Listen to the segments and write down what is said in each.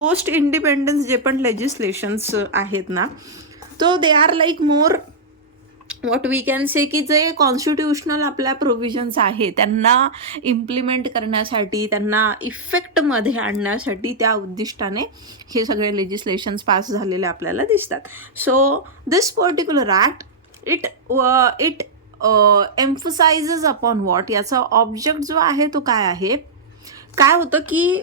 Post independence जे पण लेजिस्लेशन्स आहेत ना, तो they are like more what we can say की जे कॉन्स्टिट्यूशनल आपल्या प्रोव्हिजन्स आहे त्यांना इम्प्लिमेंट करण्यासाठी, त्यांना इफेक्टमध्ये आणण्यासाठी त्या उद्दिष्टाने हे सगळे लेजिस्लेशन्स पास झालेले आपल्याला दिसतात. So this particular act it it emphasises upon what, याचा ऑब्जेक्ट जो आहे तो काय आहे, काय होतं की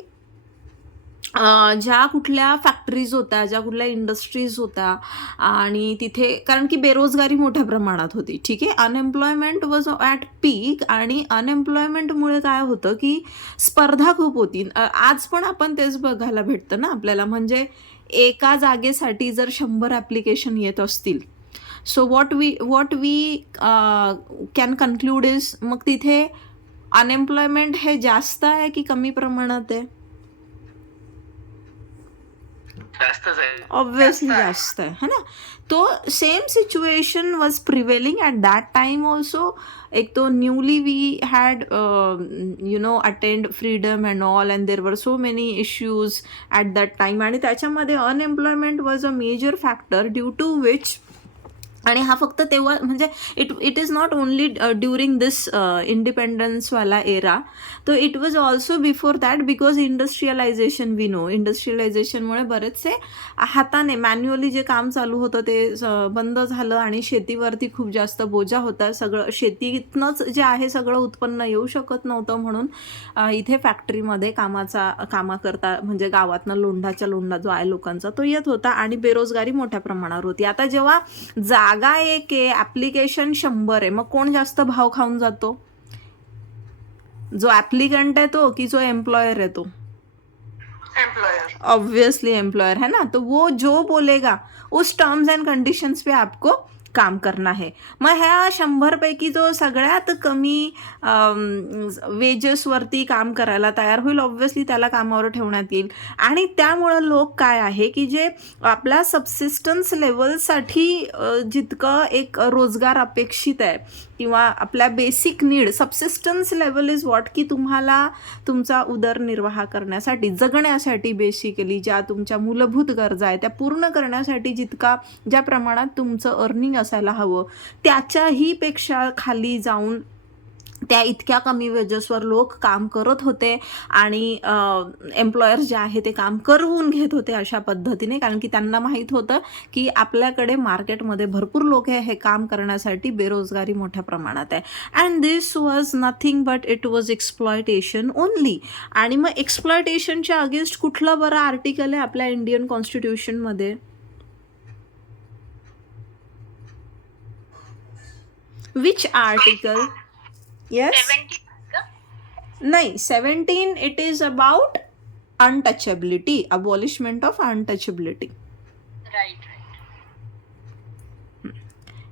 ज्या कुठल्या फॅक्टरीज होत्या, ज्या कुठल्या इंडस्ट्रीज होत्या आणि तिथे कारण की बेरोजगारी मोठ्या प्रमाणात होती, ठीक आहे. अनएम्प्लॉयमेंट वॉज ॲट पीक आणि अनएम्प्लॉयमेंटमुळे काय होतं की स्पर्धा खूप होती. आज पण आपण तेच बघायला भेटतं ना आपल्याला, म्हणजे एका जागेसाठी जर 100 ॲप्लिकेशन येत असतील, so what we can conclude is, मग तिथे अनएम्प्लॉयमेंट हे जास्त आहे की कमी प्रमाणात आहे? ऑब्वियसली जास्त आहे, है ना. तो same situation was prevailing at that time also. एक तो newly we had attained freedom and all and there were so many issues at that time, आणि त्याच्यामध्ये unemployment was a major factor due to which, आणि हा फक्त तेव्हा म्हणजे it is not only during this इंडिपेंडन्सवाला एरा, तो it was also before that, because industrialisation we know, इंडस्ट्रियलायझेशनमुळे बरेचसे हाताने मॅन्युअली जे काम चालू होतं ते बंद झालं आणि शेतीवरती खूप जास्त बोजा होता. सगळं शेतीतनंच जे आहे सगळं उत्पन्न येऊ शकत नव्हतं, म्हणून इथे फॅक्टरीमध्ये कामा करता म्हणजे गावातनं लोंढाच्या लोंढा जो आहे लोकांचा तो येत होता आणि बेरोजगारी मोठ्या प्रमाणावर होती. आता जेव्हा जागा एक आहे, ॲप्लिकेशन 100 आहे, मग कोण जास्त भाव खाऊन जातो? जो ॲप्लिकंट है तो कि जो एम्प्लॉयर है तो? एम्प्लॉयर, ऑब्वियसली एम्प्लॉयर है ना. तो वो जो बोलेगा उस टर्म्स अँड कंडिशन्स पे आपको काम करना है. मग ह्या 100 पैकी जो सगळ्यात कमी वेजेसवरती काम करायला तयार होईल, ऑब्व्हियसली त्याला कामावर ठेवण्यात येईल. आणि त्यामुळं लोक काय आहे की जे आपल्या सबसिस्टन्स लेवलसाठी जितकं एक रोजगार अपेक्षित आहे किंवा आपल्या basic need, subsistence level is what, की तुम्हाला तुमचा उदरनिर्वाह करण्यासाठी, जगण्यासाठी बेसिकली ज्या तुमच्या मूलभूत गरजा आहेत त्या पूर्ण करण्यासाठी ज्या प्रमाणात तुमचं अर्निंग असायला हवं त्याच्याही पेक्षा खाली जाऊन त्या इतक्या कमी वेजेसवर लोक काम करत होते आणि एम्प्लॉयर जे आहे ते काम करवून घेत होते अशा पद्धतीने, कारण की त्यांना माहीत होतं की आपल्याकडे मार्केटमध्ये भरपूर लोक आहे हे काम करण्यासाठी, बेरोजगारी मोठ्या प्रमाणात आहे. And this was nothing but it was exploitation only. आणि मग एक्सप्लॉयटेशनच्या अगेन्स्ट कुठलं बरं आर्टिकल आहे आपल्या इंडियन कॉन्स्टिट्यूशनमध्ये? Which article? येस, नाही, 17 it is about untouchability, abolishment of untouchability.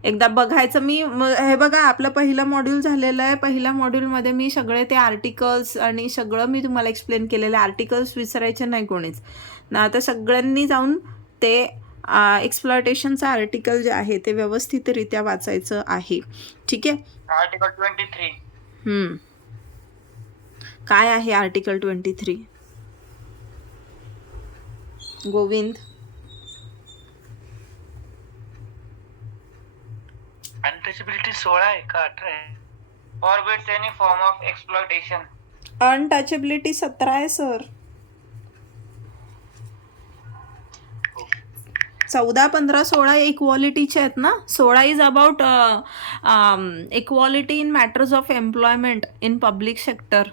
एकदा बघायचं मी, हे बघा आपलं पहिलं मॉड्यूल झालेलं आहे. पहिल्या मॉड्यूलमध्ये मी सगळे ते आर्टिकल्स आणि सगळं मी तुम्हाला एक्सप्लेन केलेलं आहे. आर्टिकल्स विसरायचे नाही कोणीच ना. आता सगळ्यांनी जाऊन ते एक्सप्लॉयटेशनचं आर्टिकल जे आहे ते व्यवस्थितरित्या वाचायचं आहे, ठीक आहे. आर्टिकल 23 काय आहे? आर्टिकल 23 गोविंद? अनटचेबिलिटी 16 आहे का 18 आहे? Forbids any form of exploitation. Untouchability 17 आहे सर. 14, 15, 16 इक्वालिटीचे आहेत ना. 16 is about equality in matters of employment in public sector.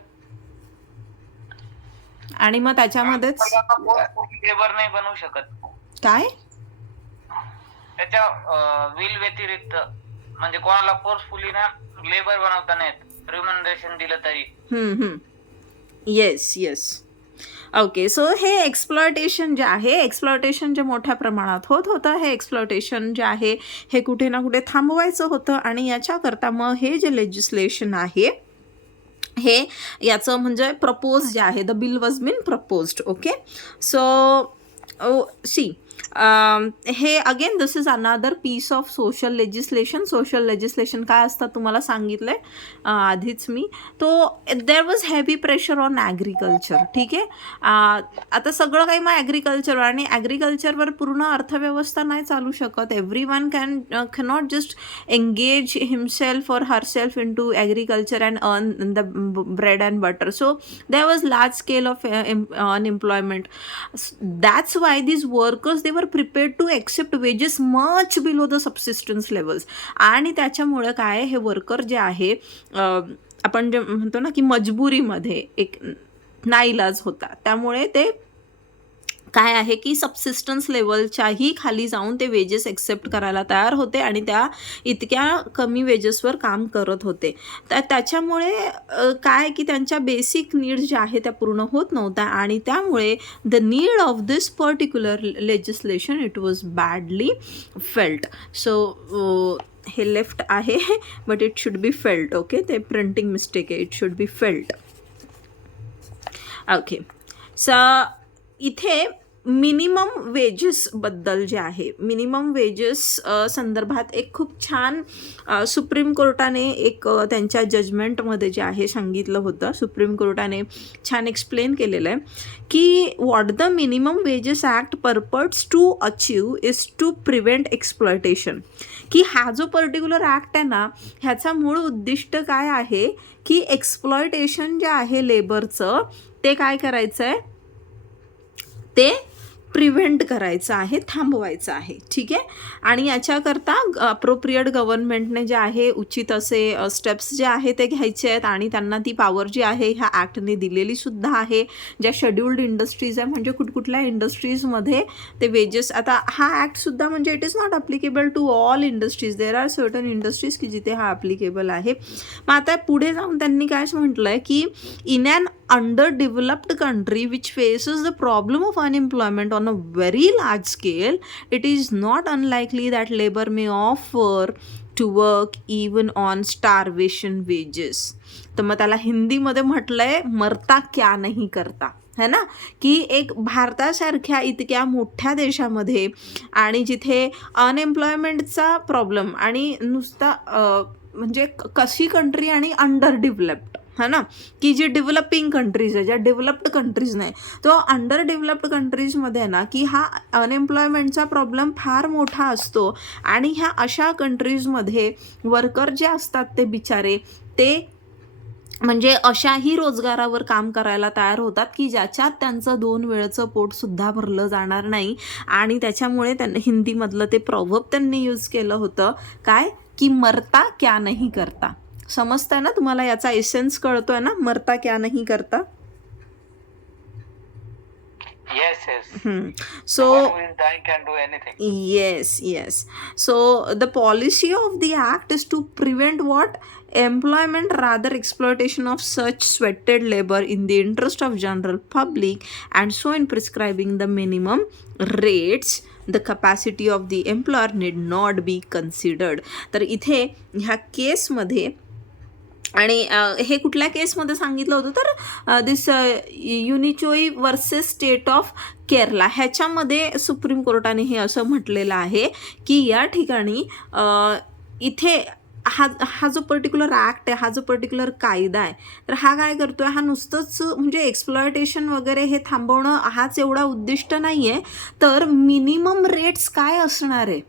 आणि मग त्याच्यामध्येच लेबर नाही बनवू शकत. काय? त्याच्या विल व्यतिरिक्त म्हणजे कोणाला फोर्सफुली ना लेबर बनवता नाहीत, रिम्युनरेशन दिलं तरी. Yes yes, okay. सो हे एक्सप्लॉयटेशन जे आहे, एक्सप्लॉयटेशन जे मोठ्या प्रमाणात होत होतं, हे एक्सप्लॉयटेशन जे आहे हे कुठे ना कुठे थांबवायचं होतं. आणि याच्याकरता मग हे जे लेजिस्लेशन आहे हे याचं म्हणजे प्रपोज जे आहे, the bill was been proposed. Okay, so see हे again this is another piece of social legislation. Social legislation काय असतात तुम्हाला सांगितलं आहे आधीच मी. तो there was heavy pressure on agriculture. ठीक आहे. आता सगळं काही मग ॲग्रिकल्चर, आणि ॲग्रिकल्चरवर पूर्ण अर्थव्यवस्था नाही चालू शकत. Everyone cannot just engage himself or herself into agriculture and earn the bread and butter. So there was large scale of unemployment. That's why these workers they were prepared to accept wages much below the subsistence levels. आणि त्याच्यामुळे काय, हे worker जे आहे आपण जे म्हणतो ना की मजबुरीमध्ये एक नाईलाज होता, त्यामुळे ते काय आहे की सबसिस्टन्स लेवलच्याही खाली जाऊन ते वेजेस एक्सेप्ट करायला तयार होते आणि त्या इतक्या कमी वेजेसवर काम करत होते. तर त्याच्यामुळे काय की त्यांच्या बेसिक नीड्स ज्या आहेत त्या पूर्ण होत नव्हत्या, आणि त्यामुळे the need of this particular legislation it was badly felt. So हे लेफ्ट आहे but it should be felt. Okay, ते प्रिंटिंग मिस्टेक आहे. It should be felt. Okay. इथे मिनिमम वेजेसबद्दल जे आहे, मिनिमम वेजेस संदर्भात एक खूप छान सुप्रीम कोर्टाने एक त्यांच्या जजमेंटमध्ये जे आहे सांगितलं होतं. सुप्रीम कोर्टाने छान एक्सप्लेन केलेलं आहे की what the minimum wages act purports to achieve is to prevent exploitation. की हा जो पर्टिक्युलर ॲक्ट आहे ना, ह्याचा मूळ उद्दिष्ट काय आहे की एक्सप्लॉयटेशन जे आहे लेबरचं ते काय करायचं आहे, ते प्रिव्हेंट करायचं आहे, थांबवायचं आहे. ठीक आहे. आणि याच्याकरता अप्रोप्रिएट गव्हर्नमेंटने जे आहे उचित असे स्टेप्स जे आहे ते घ्यायचे आहेत, आणि त्यांना ती पॉवर जी आहे ह्या ॲक्टने दिलेली सुद्धा आहे. ज्या शेड्युल्ड इंडस्ट्रीज आहे, म्हणजे कुठकुठल्या इंडस्ट्रीजमध्ये ते वेजेस, आता हा ॲक्टसुद्धा म्हणजे it is not applicable to all industries. There are certain industries की जिथे हा ॲप्लिकेबल आहे. मग आता पुढे जाऊन त्यांनी काय म्हटलं आहे की in an underdeveloped country which faces the problem of unemployment on a very large scale, it is not unlikely that labor may offer to work even on starvation wages. तर मग त्याला हिंदीमध्ये म्हटलंय मरता क्या नहीं करता, है ना. की एक भारतासारख्या इतक्या मोठ्या देशामध्ये आणि जिथे अनएम्प्लॉयमेंटचा प्रॉब्लेम आणि नुसता म्हणजे कशी कंट्री आणि अंडर डेव्हलप्ड, है ना, की जी डेव्हलपिंग कंट्रीज आहे, ज्या डेव्हलप्ड कंट्रीज नाही, तो अंडर डेव्हलप्ड कंट्रीजमध्ये ना की हा अनएम्प्लॉयमेंटचा प्रॉब्लेम फार मोठा असतो. आणि ह्या अशा कंट्रीजमध्ये वर्कर जे असतात ते बिचारे ते म्हणजे अशाही रोजगारावर काम करायला तयार होतात की ज्याच्यात त्यांचं 2 वेळचं पोटसुद्धा भरलं जाणार नाही. आणि त्याच्यामुळे त्यांनी हिंदीमधलं ते प्रॉव्हर्ब त्यांनी यूज केलं होतं काय की मरता क्या नहीं करता. समजतंय ना तुम्हाला, याचा एसेन्स कळतोय ना, मरता क्या नहीं करता. Yes, yes. So The one who is dying can do anything. yes. So the policy of the act is to prevent what? Employment, rather exploitation of such sweated labor in the interest of general public, and so in prescribing the minimum rates the capacity of the employer need not be considered. तर इथे ह्या केसमध्ये, आणि हे कुठल्या केसमध्ये सांगितलं होतं तर दिस युनिचोई वर्सेस स्टेट ऑफ केरला, ह्याच्यामध्ये सुप्रीम कोर्टाने हे असं म्हटलेलं आहे की या ठिकाणी इथे हा जो पर्टिक्युलर ॲक्ट आहे, हा जो पर्टिक्युलर कायदा आहे, तर हा काय करतो आहे, हा नुसतंच म्हणजे एक्सप्लॉयटेशन वगैरे हे थांबवणं हाच एवढा उद्दिष्ट नाही आहे, तर मिनिमम रेट्स काय असणार आहे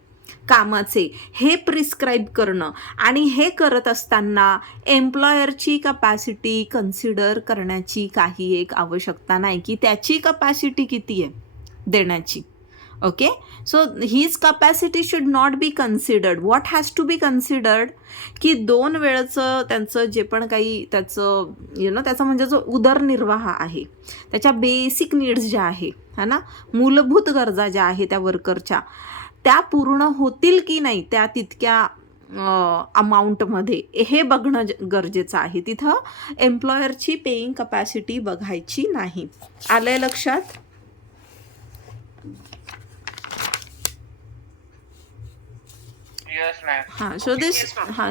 कामाचे हे प्रिस्क्राईब करणं. आणि हे करत असताना एम्प्लॉयरची कपॅसिटी कन्सिडर करण्याची काही एक आवश्यकता नाही की त्याची कपॅसिटी किती आहे देण्याची. Okay, so his capacity should not be considered. What has to be considered की 2 वेळचं त्यांचं जे पण काही त्याचं त्याचा म्हणजे जो उदरनिर्वाह आहे, त्याच्या बेसिक नीड्स ज्या आहे, है ना, मूलभूत गरजा ज्या आहे त्या वर्करच्या, त्या पूर्ण होतील की नाही त्या तितक्या अमाऊंटमध्ये हे बघणं गरजेचं आहे. तिथं एम्प्लॉयरची पेईंग कपॅसिटी बघायची नाही. आलंय लक्षात. Yes, ma'am. So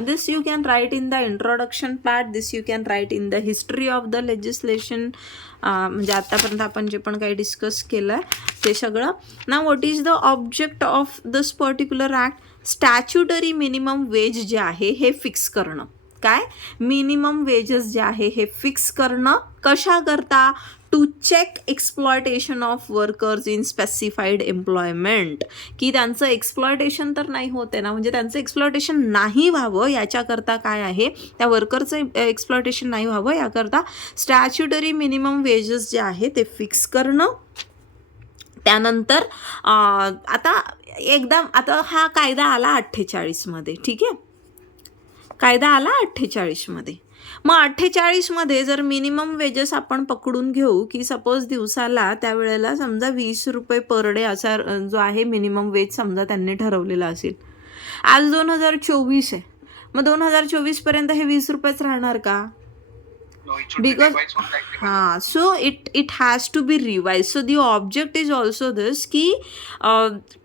this you can write in the introduction part. This you can write in the history of the legislation. म्हणजे आतापर्यंत आपण जे पण काही डिस्कस केलं ते सगळं. ना what is the object of this particular act? Statutory minimum wage जे आहे हे फिक्स करणं. काय? मिनिमम वेजेस जे आहे हे फिक्स करणं. कशा करता? To check exploitation of workers in specified employment, की त्यांचं एक्सप्लॉयटेशन तर नाही होते ना, म्हणजे त्यांचं एक्सप्लॉयटेशन नाही व्हावं याच्याकरता काय आहे, त्या वर्करचं एक्सप्लॉयटेशन नाही व्हावं याकरता स्टॅच्युटरी मिनिमम वेजेस जे आहे ते फिक्स करणं. त्यानंतर आता हा कायदा आला 48मध्ये. ठीक आहे, कायदा आला 48मध्ये. मग 48मध्ये जर मिनिमम वेजेस आपण पकडून घेऊ की सपोज दिवसाला त्यावेळेला समजा 20 रुपये पर डे असा जो आहे मिनिमम वेज समजा त्यांनी ठरवलेला असेल. आज 2024 आहे, मग 2024पर्यंत हे 20 रुपयेच राहणार का? Because so it has to be revised. So the object is also this की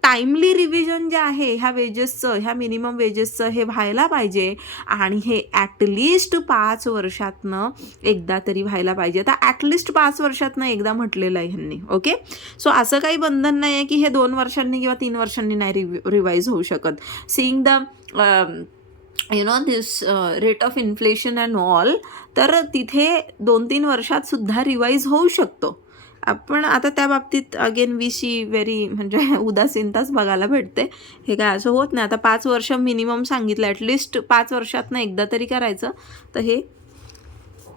टाइमली रिव्हिजन जे आहे ह्या वेजेसचं, ह्या मिनिमम वेजेसचं हे व्हायला पाहिजे आणि हे ॲटलिस्ट 5 वर्षातनं एकदा तरी व्हायला पाहिजे. आता ॲटलिस्ट 5 वर्षातनं एकदा म्हटलेलं आहे ह्यांनी. ओके, सो असं काही बंधन नाही आहे की हे 2 वर्षांनी किंवा 3 वर्षांनी नाही रिवाईज होऊ शकत. Seeing the this rate of inflation and all, तर तिथे 2-3 वर्षात सुद्धा रिवाईज होऊ शकतो. आपण आता त्या बाबतीत अगेन वी सी व्हेरी म्हणजे उदासीनताच बघायला भेटते. हे काय असं होत नाही. आता 5 वर्ष मिनिमम सांगितलं, ॲटलिस्ट 5 वर्षातनं एकदा तरी करायचं, तर हे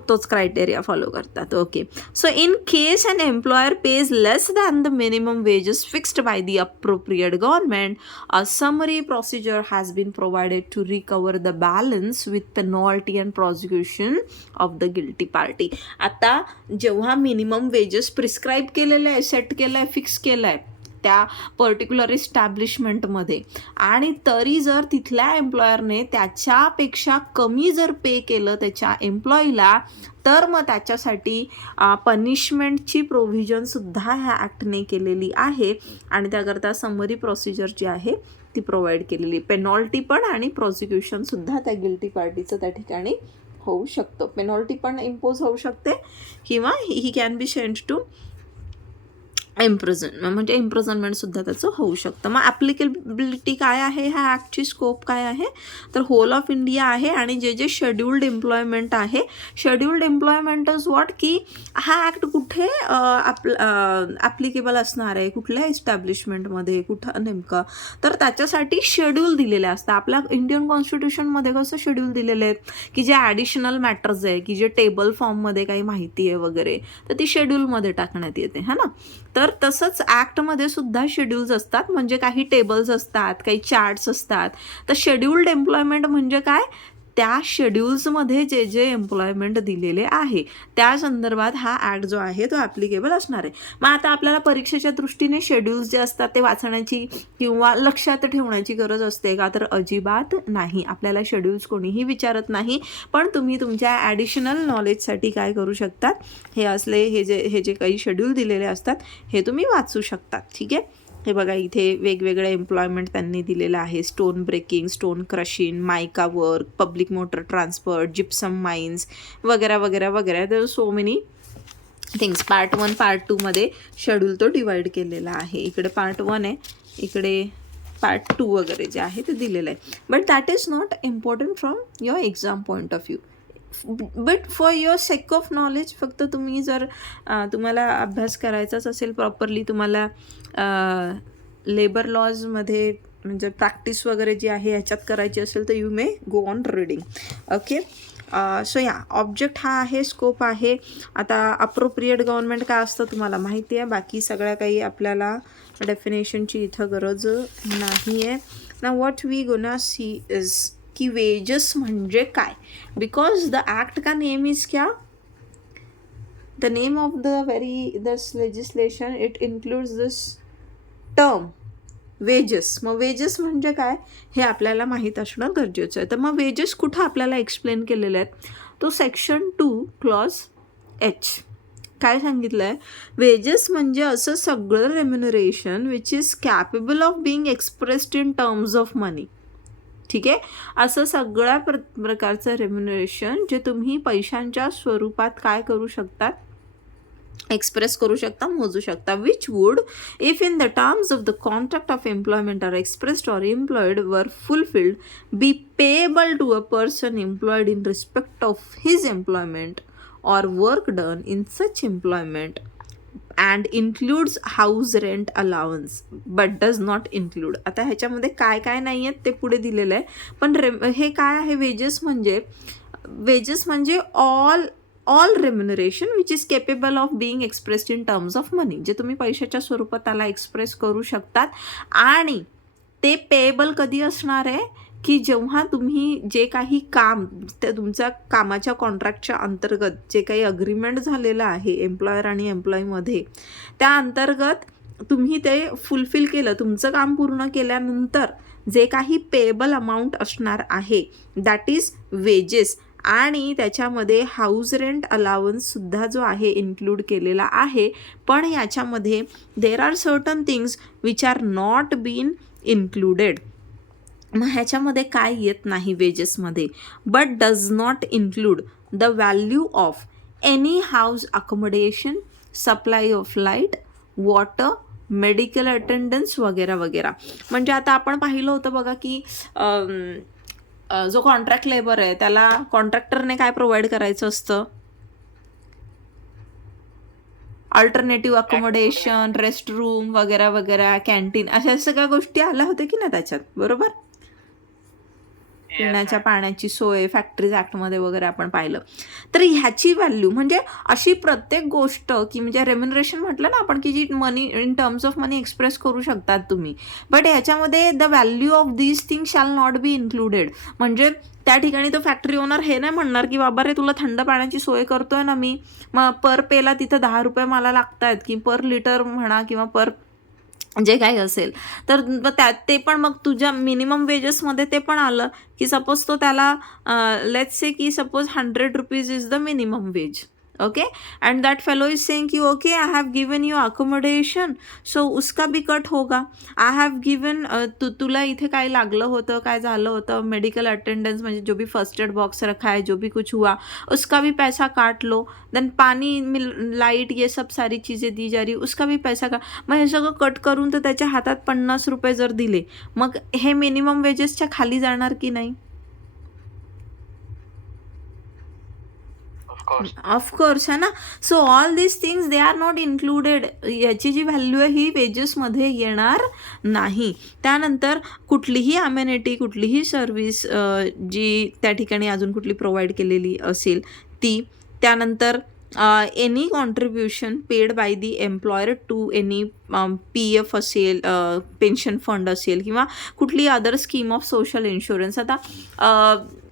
तोच क्रायटेरिया फॉलो करतात. Okay, so in case an employer pays less than the minimum wages fixed by the appropriate government, a summary procedure has been provided to recover the balance with penalty and prosecution of the guilty party. आता जेव्हा minimum wedges prescribe केलेलं आहे, set केलं आहे, fix केलं आहे त्या particular इस्टॅब्लिशमेंटमध्ये, आणि तरी जर तिथल्या एम्प्लॉयरने त्याच्यापेक्षा कमी जर पे केलं त्याच्या एम्प्लॉईला, तर मग त्याच्यासाठी पनिशमेंटची प्रोव्हिजनसुद्धा ह्या ॲक्टने केलेली आहे आणि त्याकरता समरी प्रोसिजर जी आहे ती प्रोव्हाइड केलेली. पेनॉल्टी पण आणि प्रॉसिक्युशनसुद्धा त्या गिल्टी पार्टीचं त्या ठिकाणी होऊ शकतं. पेनॉल्टी पण इम्पोज होऊ शकते किंवा he can be sent to म्हणजे इम्प्रिझनमेंटसुद्धा त्याचं होऊ शकतं. मग ॲप्लिकेबिलिटी काय आहे, ह्या ॲक्टची स्कोप काय आहे, तर होल ऑफ इंडिया आहे. आणि जे जे शेड्युल्ड एम्प्लॉयमेंट आहे, शेड्युल्ड एम्प्लॉयमेंट इज व्हॉट, की हा ॲक्ट कुठे ॲप्लिकेबल असणार आहे, कुठल्या इस्टॅब्लिशमेंटमध्ये, कुठं नेमकं, तर त्याच्यासाठी शेड्यूल दिलेले असतं. आपल्या इंडियन कॉन्स्टिट्यूशनमध्ये कसं शेड्यूल दिलेले आहेत की जे ॲडिशनल मॅटर्स आहे, की जे टेबल फॉर्ममध्ये काही माहिती आहे वगैरे, तर ती शेड्यूलमध्ये टाकण्यात येते, है ना. तर तसंच ॲक्टमध्ये सुद्धा शेड्यूल्स असतात, म्हणजे काही टेबल्स असतात, काही चार्ट्स असतात. तर शेड्युल्ड एम्प्लॉयमेंट म्हणजे काय, त्या शेड्यूल्समध्ये जे जे एम्प्लॉयमेंट दिलेले आहे त्या संदर्भात हा ॲक्ट जो आहे तो ॲप्लिकेबल असणार आहे. मग आता आपल्याला परीक्षेच्या दृष्टीने शेड्यूल्स जे असतात ते वाचण्याची किंवा लक्षात ठेवण्याची गरज असते का, तर अजिबात नाही. आपल्याला शेड्यूल्स कोणीही विचारत नाही, पण तुम्ही तुमच्या ॲडिशनल नॉलेजसाठी काय करू शकतात, हे जे काही शेड्यूल दिलेले असतात हे तुम्ही वाचू शकतात. ठीक आहे, हे बघा इथे वेगवेगळे एम्प्लॉयमेंट त्यांनी दिलेलं आहे. Stone breaking, stone crushing, mica work, public motor transport, gypsum mines वगैरे वगैरे वगैरे. तर so many things. Part 1 part 2मध्ये शेड्यूल तो डिवाइड केलेला आहे. इकडे पार्ट 1 आहे, इकडे पार्ट 2 वगैरे जे आहे ते दिलेलं आहे. But that is not important from your exam point of view, but for your sake of knowledge. फक्त तुम्ही जर तुम्हाला अभ्यास करायचाच असेल प्रॉपरली, तुम्हाला लेबर लॉजमध्ये म्हणजे प्रॅक्टिस वगैरे जी आहे ह्याच्यात करायची असेल, तर you may go on reading. Okay, so या ऑब्जेक्ट हा आहे, स्कोप आहे. आता अप्रोप्रिएट गव्हर्नमेंट काय असतं तुम्हाला माहिती आहे, बाकी सगळ्या काही आपल्याला डेफिनेशनची इथं गरज नाही आहे. ना what we gonna see is की वेजेस म्हणजे काय, बिकॉज द ॲक्ट का नेम इज क्या, the name of this legislation it includes this term wages. मग वेजेस म्हणजे काय हे आपल्याला माहीत असणं गरजेचं आहे. तर मग वेजेस कुठं आपल्याला एक्सप्लेन केलेले आहेत, तो सेक्शन 2 क्लॉज H काय सांगितलं आहे, वेजेस म्हणजे असं सगळं remuneration which is capable of being expressed in terms of money. ठीक आहे, असं सगळ्या प्रकारचं रेम्युनरेशन जे तुम्ही पैशांच्या स्वरूपात काय करू शकतात, एक्सप्रेस करू शकता, मोजू शकता. Which would if in the terms of the contract of employment are expressed or employed were fulfilled be payable to a person employed in respect of his employment or work done in such employment and includes house rent allowance but does not include. आता ह्याच्यामध्ये काय काय नाही आहेत ते पुढे दिलेलं आहे. पण हे काय आहे, वेजेस म्हणजे all remuneration which is capable of being expressed in terms of money. जे तुम्ही पैशाच्या स्वरूपात त्याला एक्सप्रेस करू शकतात. आणि ते पेएबल कधी असणार आहे की जेव्हा तुम्ही जे काही काम त्या तुमच्या कामाच्या कॉन्ट्रॅक्टच्या अंतर्गत जे काही अग्रीमेंट झालेलं आहे एम्प्लॉयर आणि एम्प्लॉईमध्ये, त्या अंतर्गत तुम्ही ते फुलफिल केलं, तुमचं काम पूर्ण केल्यानंतर जे काही पेएबल अमाऊंट असणार आहे दॅट इज वेजेस. आणि त्याच्यामध्ये हाऊस रेंट अलाउन्ससुद्धा जो आहे इन्क्लूड केलेला आहे. पण याच्यामध्ये there are certain things which are not been included. मग ह्याच्यामध्ये काय येत नाही वेजेसमध्ये, but does not include the value of any house accommodation, supply of light, water, medical attendance वगैरे वगैरे. म्हणजे आता आपण पाहिलं होतं बघा की जो कॉन्ट्रॅक्ट लेबर आहे त्याला कॉन्ट्रॅक्टरने काय प्रोव्हाइड करायचं असतं, अल्टरनेटिव्ह अकोमोडेशन, रेस्ट रूम वगैरे वगैरे, कॅन्टीन, अशा सगळ्या गोष्टी आल्या होत्या की ना त्याच्यात, बरोबर. पिण्याच्या पाण्याची सोय फॅक्टरीज ॲक्टमध्ये वगैरे आपण पाहिलं. तर ह्याची व्हॅल्यू म्हणजे अशी प्रत्येक गोष्ट की म्हणजे रेम्युनरेशन म्हटलं ना आपण की जी money in terms of money express करू शकतात तुम्ही, बट ह्याच्यामध्ये the value of these things shall not be included. म्हणजे त्या ठिकाणी तो फॅक्टरी ओनर हे नाही म्हणणार की बाबा रे तुला थंड पाण्याची सोय करतोय ना मी, मग पर पेला तिथं 10 रुपये मला लागत आहेत की पर लिटर म्हणा किंवा पर जे काही असेल तर त्यात ते पण मग तुझ्या मिनिमम वेजेसमध्ये ते पण आलं की सपोज तो त्याला लेट्स से की suppose 100 rupees is the minimum wage. Okay, and that fellow is saying कि okay I have given you accommodation, so उसका भी कट होगा. आई हैव गिवन तुला इथे काय लागलं होतं, काय झालं होतं, मेडिकल अटेंडेंस म्हणजे जो भी फर्स्ट एड बॉक्स रखा है, जो भी कुछ हुआ उसका भी पैसा काट लो. देन पानी लाईट ये सब सारी चीज़ें दी जा रही, उसका भी पैसा काट. मग हे सगळं कट करून तर त्याच्या हातात 50 रुपये जर दिले, मग हे मिनिमम वेजेसच्या खाली जाणार की नाही? ऑफकोर्स है ना. So all this things they are not included. याची जी व्हॅल्यू आहे ही वेजेसमध्ये येणार नाही. त्यानंतर कुठलीही अमेनिटी, कुठलीही सर्व्हिस जी त्या ठिकाणी अजून कुठली प्रोव्हाइड केलेली असेल ती, त्यानंतर any contribution paid by the employer to any PF असेल, पेन्शन फंड असेल किंवा कुठली other scheme of social insurance. आता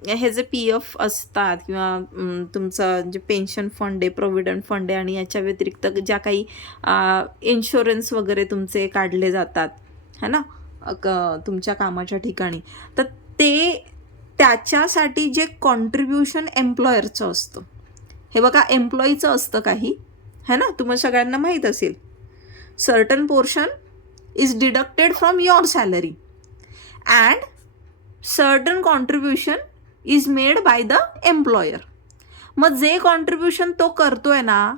हे जे PF असतात किंवा तुमचं जे पेन्शन फंड आहे, प्रोव्हिडंट फंड आहे आणि याच्या व्यतिरिक्त ज्या काही इन्शुरन्स वगैरे तुमचे काढले जातात है ना तुमच्या कामाच्या ठिकाणी, तर ते त्याच्यासाठी जे कॉन्ट्रीब्युशन एम्प्लॉयरचं असतं, हे बघा एम्प्लॉईचं असतं काही है ना, तुम्हाला सगळ्यांना माहीत असेल. Certain portion is deducted from your salary and certain contribution is made by the employer. मग जे कॉन्ट्रीब्युशन तो करतोय ना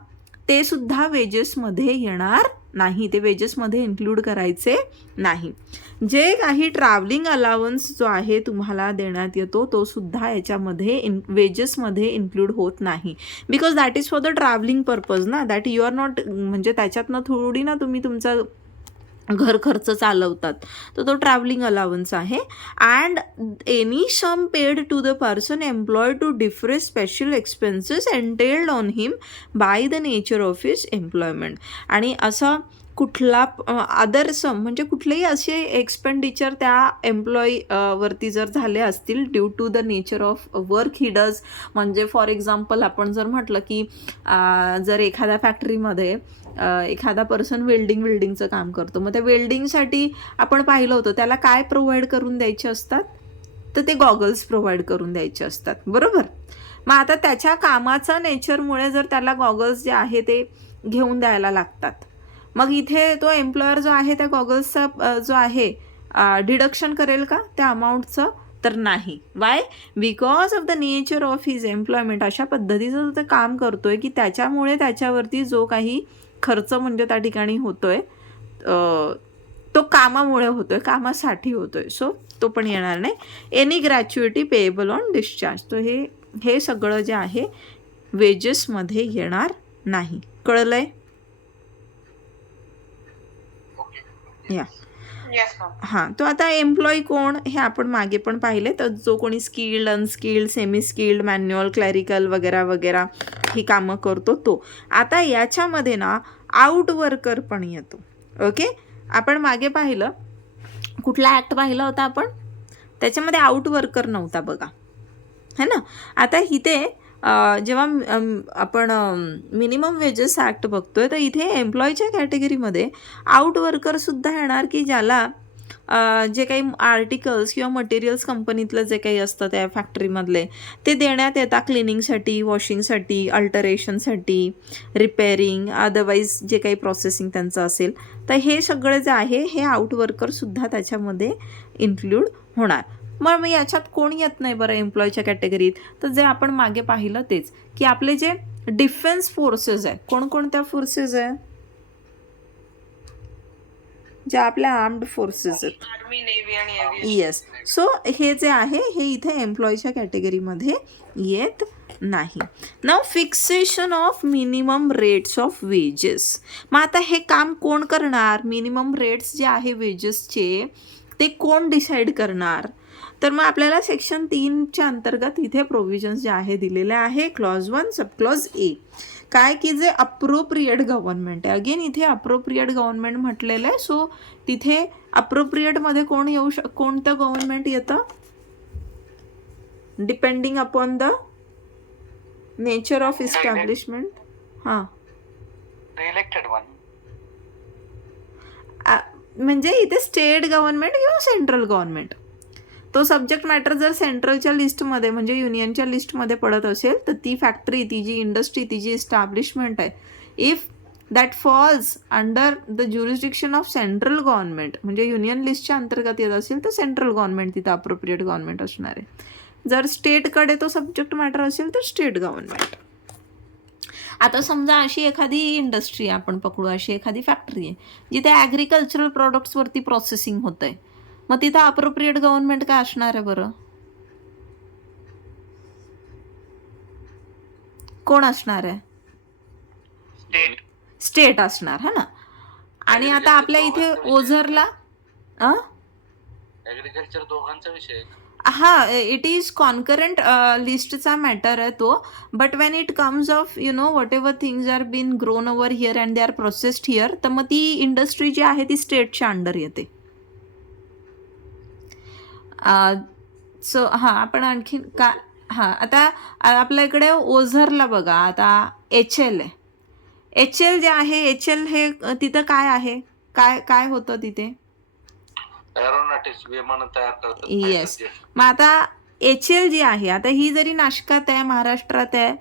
ते सुद्धा वेजेसमध्ये येणार नाही, ते वेजेसमध्ये इन्क्लूड करायचे नाही. जे काही ट्रॅव्हलिंग अलाउन्स जो आहे तुम्हाला देण्यात येतो तो सुद्धा याच्यामध्ये वेजेसमध्ये इन्क्लूड होत नाही, because that is for the travelling purpose ना, दॅट यू आर नॉट, म्हणजे त्याच्यातनं थोडी ना तुम्ही तुमचा घर खर्च चालवतात, तर तो ट्रॅव्हलिंग अलाउन्स आहे. And any sum paid to the person employed to defray special expenses entailed on him by the nature of his employment. आणि असं कुठला अदर सम म्हणजे कुठलेही असे एक्सपेंडिचर त्या एम्प्लॉई वरती जर झाले असतील due to the nature of work he does. म्हणजे फॉर एक्झाम्पल आपण जर म्हटलं की जर एखाद्या फॅक्टरीमध्ये एखादा पर्सन वेल्डिंगचं काम करतो, मग त्या वेल्डिंगसाठी आपण पाहिलं होतं त्याला काय प्रोव्हाइड करून द्यायचे असतात, तर ते गॉगल्स प्रोव्हाइड करून द्यायचे असतात, बरोबर. मग आता त्याच्या कामाचा नेचरमुळे जर त्याला गॉगल्स जे आहे ते घेऊन द्यायला लागतात, मग इथे तो एम्प्लॉयर जो आहे त्या गॉगल्सचा जो आहे डिडक्शन करेल का त्या अमाऊंटचं, तर नाही. Y? Because of the nature of his employment. अशा पद्धतीचं ते काम करतोय की त्याच्यामुळे त्याच्यावरती जो काही खर्च म्हणजे त्या ठिकाणी होतोय तो कामामुळे होतोय, कामासाठी होतोय. सो तो पण येणार नाही. Any gratuity payable on discharge. तो हे सगळं जे आहे वेजेसमध्ये येणार नाही. कळलंय? या हां. तो आता एम्प्लॉई कोण हे आपण मागे पण पाहिले. तर जो कोणी skilled, unskilled, semi skilled, manual, clerical वगैरे वगैरे ही कामं करतो तो. आता याच्यामध्ये ना आउट वर्कर पण येतो. ओके. आपण मागे पाहिलं, कुठला ॲक्ट पाहिला होता आपण, त्याच्यामध्ये आउट वर्कर नव्हता बघा, है ना. आता इथे जेव्हा आपण मिनिमम वेजेस ॲक्ट बघतोय तर इथे एम्प्लॉईच्या कॅटेगरीमध्ये आउट वर्करसुद्धा येणार की ज्याला जे काही आर्टिकल्स किंवा मटेरियल्स कंपनीतलं जे काही असतं त्या फॅक्टरीमधले ते देण्यात येतात क्लिनिंगसाठी, वॉशिंगसाठी, अल्टरेशनसाठी, रिपेअरिंग, अदरवाईज जे काही प्रोसेसिंग त्यांचं असेल. तर हे सगळं जे आहे हे आउट वर्करसुद्धा त्याच्यामध्ये इन्क्ल्यूड होणार. मग याच्यात कोण येत नाही बरं एम्प्लॉईच्या कॅटेगरीत? तर जे आपण मागे पाहिलं तेच की आपले जे डिफेन्स फोर्सेस आहेत, कोणकोणत्या फोर्सेस आहे? ज्या आपल्या आर्म्ड फोर्सेस आहेत, आर्मी, नेव्ही आणि एव्हिएशन. येस. सो हे जे आहे हे इथे एम्प्लॉईच्या कॅटेगरीमध्ये येत नाही. Now fixation of minimum rates of wages. मग आता हे काम कोण करणार? मिनिमम रेट्स जे आहे वेजेसचे ते कोण डिसाईड करणार? तर मग आपल्याला सेक्शन 3च्या अंतर्गत इथे प्रोव्हिजन्स जे आहे दिलेले आहे. Clause 1 sub clause A. काय की जे अप्रोप्रिएट गव्हर्नमेंट आहे. अगेन इथे अप्रोप्रिएट गव्हर्नमेंट म्हटलेलं आहे. सो तिथे अप्रोप्रिएटमध्ये कोण येऊ कोणतं गव्हर्नमेंट येतं? Depending upon the nature of establishment. हां, इलेक्टेड वन. म्हणजे इथे स्टेट गव्हर्नमेंट किंवा सेंट्रल गव्हर्नमेंट. तो सब्जेक्ट मॅटर जर सेंट्रलच्या लिस्टमध्ये म्हणजे युनियनच्या लिस्टमध्ये पडत असेल तर ती फॅक्टरी, ती जी इंडस्ट्री, ती जी इस्टॅब्लिशमेंट आहे, if that falls under the jurisdiction of central government म्हणजे युनियन लिस्टच्या अंतर्गत येत असेल तर सेंट्रल गव्हर्नमेंट तिथं अप्रोप्रिएट गव्हर्नमेंट असणार आहे. जर स्टेटकडे तो सब्जेक्ट मॅटर असेल तर स्टेट गव्हर्नमेंट. आता समजा अशी एखादी इंडस्ट्री आपण पकडू, अशी एखादी फॅक्टरी आहे जिथे ॲग्रिकल्चरल प्रॉडक्ट्सवरती प्रोसेसिंग होतं आहे. मग तिथं अप्रोप्रिएट गव्हर्नमेंट काय असणार आहे बरं? कोण असणार आहे? स्टेट असणार, है ना. आणि आता आपल्या इथे ओझरला ऍग्रिकल्चर दोघांचा विषय. हा, इट इज कॉन्करंट लिस्टचा मॅटर आहे तो. But when it comes of whatever things are been grown over here and they are processed here, तर मग ती इंडस्ट्री जी आहे ती स्टेटच्या अंडर येते. सो हां, आपण आणखीन का हां, आता आपल्या इकडे ओझरला बघा, आता HL आहे. HL जे आहे, HL हे तिथं काय आहे? काय होतं तिथे? एरोनॉटिक्स, विमान तयार करतात. येस. मग आता HL जी आहे, आता ही जरी नाशकात आहे, महाराष्ट्रात आहे,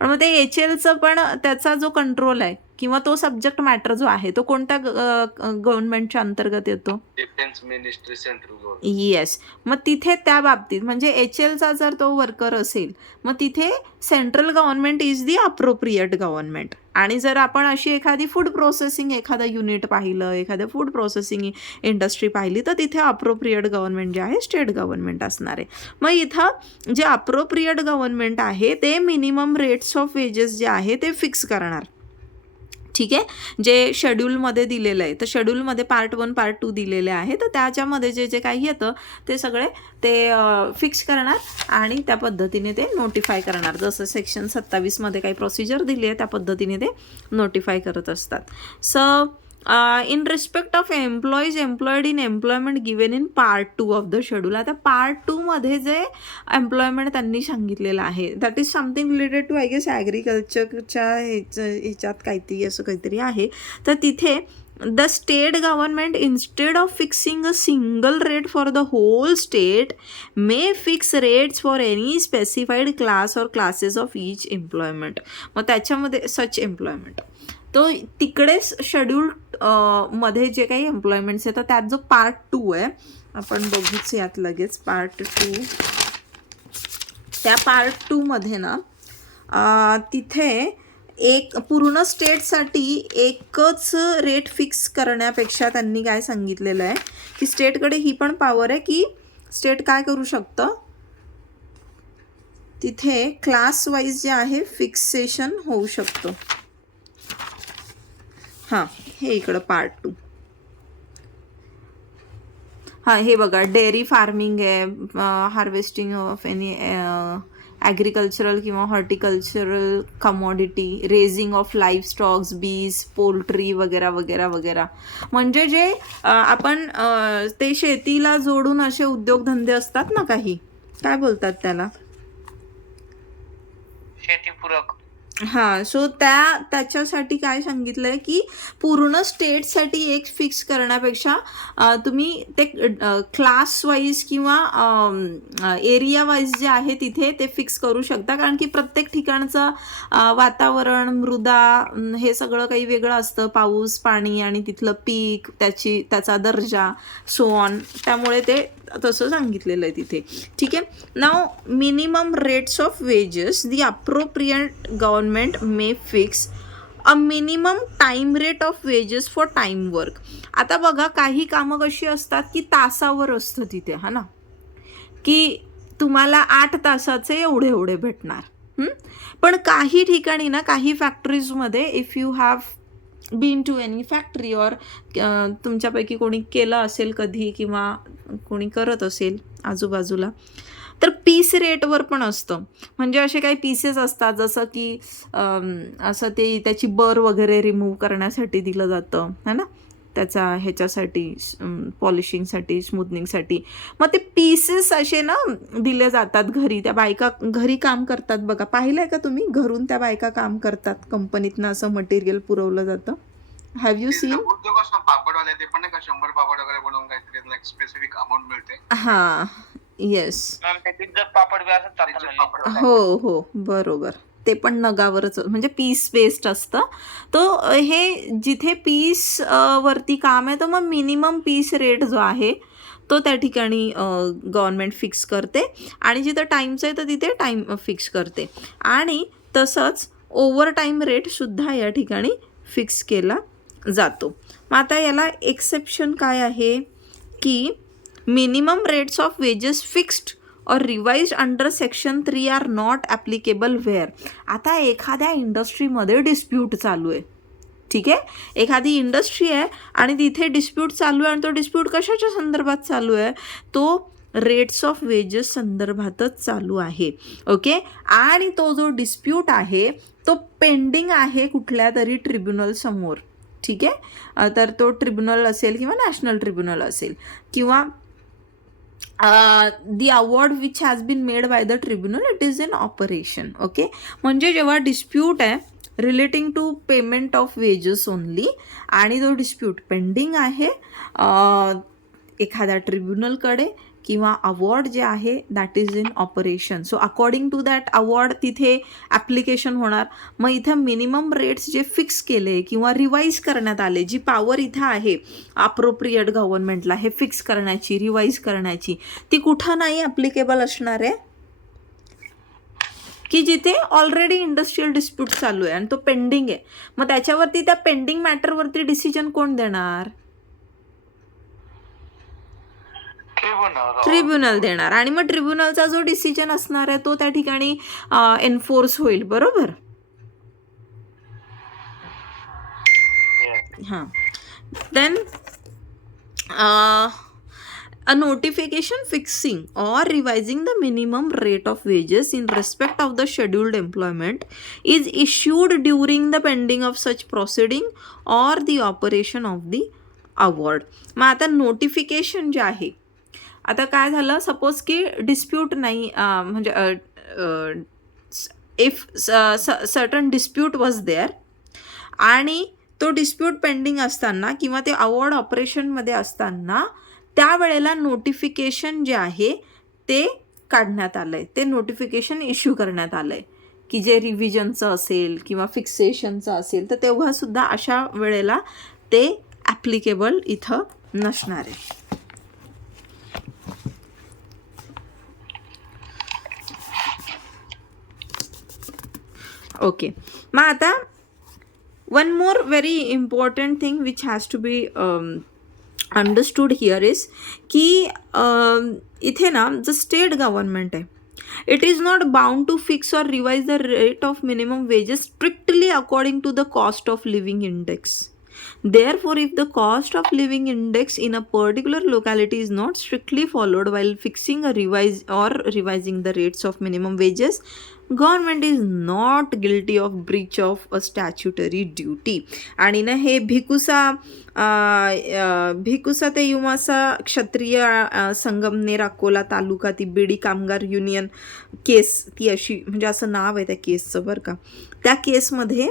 पण मग ते HLचं पण त्याचा जो कंट्रोल आहे किंवा तो सब्जेक्ट मॅटर जो आहे तो कोणत्या गव्हर्नमेंटच्या अंतर्गत येतो? Defence ministry, central government. Yes. मग तिथे त्या बाबतीत म्हणजे HLचा जर तो वर्कर असेल मग तिथे central government is the appropriate government. आणि जर आपण अशी एखादी फूड प्रोसेसिंग एखादं युनिट पाहिलं, एखादं फूड प्रोसेसिंग इंडस्ट्री पाहिली तर तिथे अप्रोप्रिएट गव्हर्नमेंट जे आहे स्टेट गव्हर्नमेंट असणार आहे. मग इथं जे अप्रोप्रिएट गव्हर्नमेंट आहे ते मिनिमम रेट्स ऑफ वेजेस जे आहे ते फिक्स करणार. ठीक आहे. जे शेड्यूलमध्ये दिलेलं आहे, तर शेड्यूलमध्ये पार्ट 1 पार्ट 2 दिलेले आहे, तर त्याच्यामध्ये जे जे काही येतं ते सगळे ते फिक्स करणार आणि त्या पद्धतीने ते नोटिफाय करणार. जसं सेक्शन 27मध्ये काही प्रोसिजर दिली आहे त्या पद्धतीने ते नोटिफाय करत असतात. So in respect of employees employed in employment given in part 2 of the schedule. आता पार्ट 2मध्ये जे एम्प्लॉयमेंट त्यांनी सांगितलेलं आहे that is something related to I guess ॲग्रिकल्चरच्या ह्याच्यात काहीतरी आहे. तर तिथे the state government instead of fixing a single rate for the whole state may fix rates for any specified class or classes of each employment. मग त्याच्यामध्ये सच employment तो तिकडेच शेड्यूल्ड मध्ये जे काही एम्प्लॉयमेंट्स आहेत तर त्यात जो पार्ट 2 आहे आपण बघूच यात लगेच पार्ट 2. त्या पार्ट 2 मध्ये ना तिथे एक पूर्ण स्टेटसाठी एकच रेट फिक्स करण्यापेक्षा त्यांनी काय सांगितलेलं आहे की स्टेटकडे ही पण पॉवर आहे की स्टेट काय करू शकतं, तिथे क्लास वाईज जे आहे फिक्सेशन होऊ शकतं. हां, हे इकडं पार्ट 2. हां, हे बघा डेअरी फार्मिंग आहे, हार्वेस्टिंग ऑफ एनी ॲग्रिकल्चरल किंवा horticultural commodity, raising of life stocks, बीज, पोल्ट्री वगैरे वगैरे वगैरे. म्हणजे जे आपण ते शेतीला जोडून असे उद्योगधंदे असतात ना काही, काय बोलतात त्याला, शेतीपूरक. हां, सो त्याच्यासाठी काय सांगितलंय की पूर्ण स्टेटसाठी एक फिक्स करण्यापेक्षा तुम्ही ते क्लास वाईज किंवा एरिया वाईज जे आहे तिथे ते फिक्स करू शकता. कारण की प्रत्येक ठिकाणचं वातावरण, मृदा हे सगळं काही वेगळं असतं, पाऊस, पाणी आणि तिथलं पीक, त्याचा दर्जा, सो ऑन. त्यामुळे ते तसं सांगितलेलं आहे तिथे. ठीक आहे. Now minimum rates of wages the appropriate government may fix a minimum time rate of wages for time work. आता बघा काही कामं कशी असतात की तासावर असतं तिथे, हा ना, की तुम्हाला 8 तासाचे एवढे भेटणार. पण काही ठिकाणी ना, काही फॅक्टरीजमध्ये if you have been to any factory or तुमच्यापैकी कोणी केलं असेल कधी किंवा कोणी करत असेल आजूबाजूला, तर पीस रेटवर पण असतं. म्हणजे असे काही पीसेस असतात जसं की असं ते त्याची बर वगैरे रिमूव्ह करण्यासाठी दिलं जातं, है ना, त्याचा ह्याच्यासाठी पॉलिशिंगसाठी, स्मूथनिंगसाठी. मग ते पीसेस असे ना दिले जातात घरी. त्या बायका घरी काम करतात बघा, पाहिलं आहे का तुम्ही, घरून त्या बायका काम करतात, कंपनीतनं असं मटेरियल पुरवलं जातं. Have you seen? उद्योग असतो पापडवाले, ते पण नाही का 100 पापड वगैरे बनवून काहीतरी एक स्पेसिफिक अमाऊंट मिळते. हां, येस, पापड बी असं चालतं. हो बरोबर. ते पण नगावरच, म्हणजे पीस बेस्ड असतं. तो हे जिथे पीस वरती काम आहे तर मग मिनिमम पीस रेट जो आहे तो त्या ठिकाणी गव्हर्नमेंट फिक्स करते आणि जिथं टाईमचं आहे तर तिथे टाईम फिक्स करते. आणि तसंच ओव्हर टाईम रेटसुद्धा या ठिकाणी फिक्स केला जातो. मग आता याला एक्सेप्शन काय आहे की minimum rates of wages fixed or revise under section 3 are not applicable where. आता एखाद्या इंडस्ट्रीमध्ये डिस्प्यूट चालू आहे, ठीक आहे, एखादी इंडस्ट्री आहे आणि तिथे डिस्प्यूट चालू आहे आणि तो डिस्प्यूट कशाच्या संदर्भात चालू आहे, तो रेट्स ऑफ वेजेस संदर्भातच चालू आहे. ओके. आणि तो जो डिस्प्यूट आहे तो पेंडिंग आहे कुठल्या तरी ट्रिब्युनल समोर, ठीक आहे. तर तो ट्रिब्युनल असेल किंवा नॅशनल ट्रिब्युनल असेल किंवा the award which has been made by the tribunal, it is in operation. Okay. म्हणजे जेव्हा डिस्प्यूट आहे relating to payment of wages only आणि तो डिस्प्यूट पेंडिंग आहे एखाद्या ट्रिब्युनलकडे किंवा अवॉर्ड जे आहे that is in operation, so according to that award तिथे ॲप्लिकेशन होणार. मग इथं मिनिमम रेट्स जे फिक्स केले किंवा रिवाईज करण्यात आले, जी पॉवर इथं आहे अप्रोप्रिएट गव्हर्नमेंटला हे फिक्स करण्याची, रिवाईज करण्याची, ती कुठं नाही ॲप्लिकेबल असणार आहे की जिथे ऑलरेडी इंडस्ट्रियल डिस्प्यूट चालू आहे आणि तो पेंडिंग आहे. मग त्याच्यावरती त्या पेंडिंग मॅटरवरती डिसिजन कोण देणार? ट्रिब्युनल देणार. आणि मग ट्रिब्युनलचा जो डिसिजन असणार आहे तो त्या ठिकाणी एन्फोर्स होईल, बरोबर. हां. Then a notification fixing or revising the minimum rate of wages in respect of the scheduled employment is issued during the pending of such proceeding or the operation of the award. मग आता notification जे आहे, आता काय झालं, suppose की dispute नाही, म्हणजे if certain dispute was there आणि तो डिस्प्यूट पेंडिंग असताना किंवा ते अवॉर्ड ऑपरेशनमध्ये असताना त्यावेळेला नोटिफिकेशन जे आहे ते काढण्यात आलं आहे, ते नोटिफिकेशन इश्यू करण्यात आलं आहे की जे रिव्हिजनचं असेल किंवा फिक्सेशनचं असेल, तर तेव्हासुद्धा अशा वेळेला ते ॲप्लिकेबल इथं नसणार आहे. ओके, मग आता one more very important thing which has to be understood here is की इथे ना the state government आहे, it is not bound to fix or revise the rate of minimum wages strictly according to the cost of living index. Therefore, if the cost of living index in a particular locality is not strictly followed while fixing a revise or revising the rates of minimum wages, government is not guilty of breach of a statutory duty. आणि ना हे भिकुसा ते युमासा क्षत्रिय संगमनेर अकोला तालुका ती बीडी कामगार union केस, ती अशी म्हणजे असं नाव आहे त्या केसचं बरं का. त्या केसमध्ये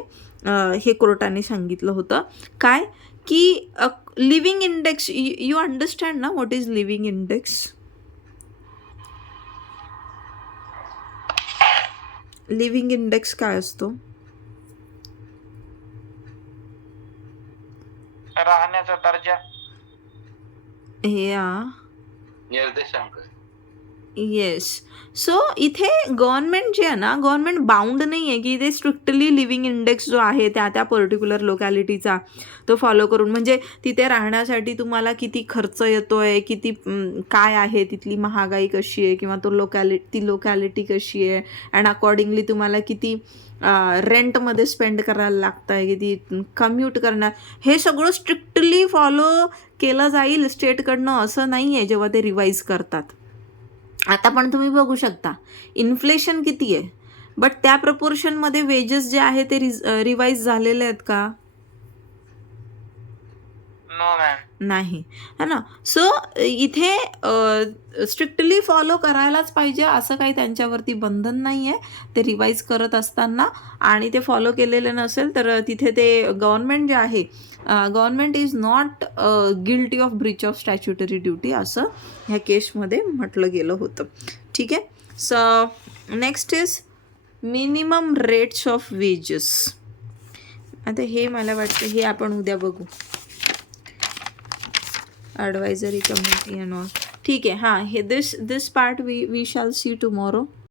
हे कोर्टाने सांगितलं होतं काय की लिव्हिंग इंडेक्स, यू अंडरस्टँड ना what is living index? Living index काय असतो? राहण्याचा दर्जा, या निर्देशांक. येस. सो इथे गव्हर्नमेंट जे आहे ना, गव्हर्नमेंट बाउंड नाही आहे की ते स्ट्रिक्टली लिव्हिंग इंडेक्स जो आहे त्या त्या पर्टिक्युलर लोकॅलिटीचा तो फॉलो करून, म्हणजे तिथे राहण्यासाठी तुम्हाला किती खर्च येतो आहे, किती काय आहे, तिथली महागाई कशी आहे, किंवा तो ती लोकॅलिटी कशी आहे, अँड अकॉर्डिंगली तुम्हाला किती रेंटमध्ये स्पेंड करायला लागतं आहे, किती कम्यूट करणार, हे सगळं स्ट्रिक्टली फॉलो केलं जाईल स्टेटकडनं असं नाही आहे जेव्हा ते रिवाईज करतात. आता पण तुम्ही बघू शकता इन्फ्लेशन किती आहे, बट त्या प्रपोर्शनमध्ये वेजेस जे आहे ते रिवाईज झालेले आहेत का? No ma'am. नाही, है ना. सो इथे स्ट्रिक्टली फॉलो करायलाच पाहिजे असं काही त्यांच्यावरती बंधन नाही आहे ते रिवाईज करत असताना, आणि ते फॉलो केलेलं नसेल तर तिथे ते गव्हर्नमेंट जे आहे, government is not guilty of Breach of statutory duty असं ह्या केसमध्ये म्हटलं गेलं होतं. ठीक आहे. So next is minimum rates of wedges. आता हे मला वाटतं हे आपण उद्या बघू, advisory committee and all. ठीक आहे. हां, हे this part we shall see tomorrow.